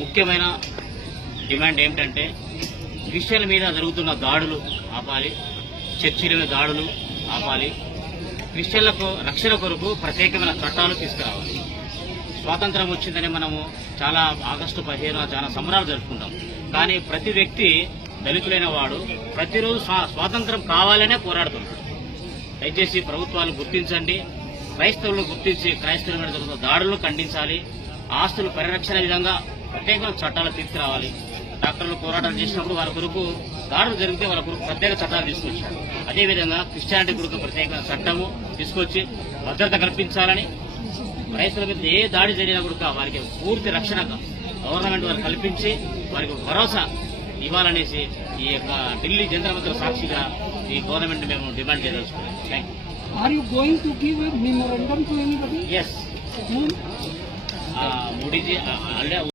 ముఖ్యమైన డిమాండ్ ఏమిటంటే క్రిస్టియన్ల మీద జరుగుతున్న దాడులు ఆపాలి, చర్చిల మీద దాడులు ఆపాలి, క్రిస్టియన్లకు రక్షణ కొరకు ప్రత్యేకమైన చట్టాలు తీసుకురావాలి. స్వాతంత్రం వచ్చిందని మనము చాలా ఆగస్టు 15 చాలా సంబరాలు జరుపుకుంటాం. కానీ ప్రతి వ్యక్తి దళితులైన వాడు ప్రతిరోజు స్వాతంత్రం కావాలనే పోరాడుతున్నాడు. దయచేసి ప్రభుత్వాలు గుర్తించండి, క్రైస్తవులను గుర్తించి క్రైస్తవుల మీద జరుగుతున్న దాడులను ఖండించాలి. ఆస్తులు పరిరక్షణ విధంగా ప్రత్యేకమైన చట్టాలు తీసుకురావాలి. డాక్టర్లు పోరాటాలు చేసినప్పుడు వాళ్ళ కొరకు దాడులు జరిగితే వాళ్ళ కొరకు ప్రత్యేక చట్టాలు తీసుకొచ్చారు. అదేవిధంగా క్రిస్టియానిటీ కొరకు ప్రత్యేక చట్టము తీసుకొచ్చి భద్రత కల్పించాలని, క్రైస్తవుల మీద ఏ దాడి జరిగినా కూడా వారికి పూర్తి రక్షణ గవర్నమెంట్ వారు కల్పించి వారికి భరోసా ఇవ్వాలనేసి ఈ యొక్క ఢిల్లీ జంతర్ మంతర్ సాక్షిగా ఈ గవర్నమెంట్ మేము డిమాండ్ చేయదలుచుకున్నాం. Thank you. Are you going to give a memorandum to anybody? Yes. Modi ji,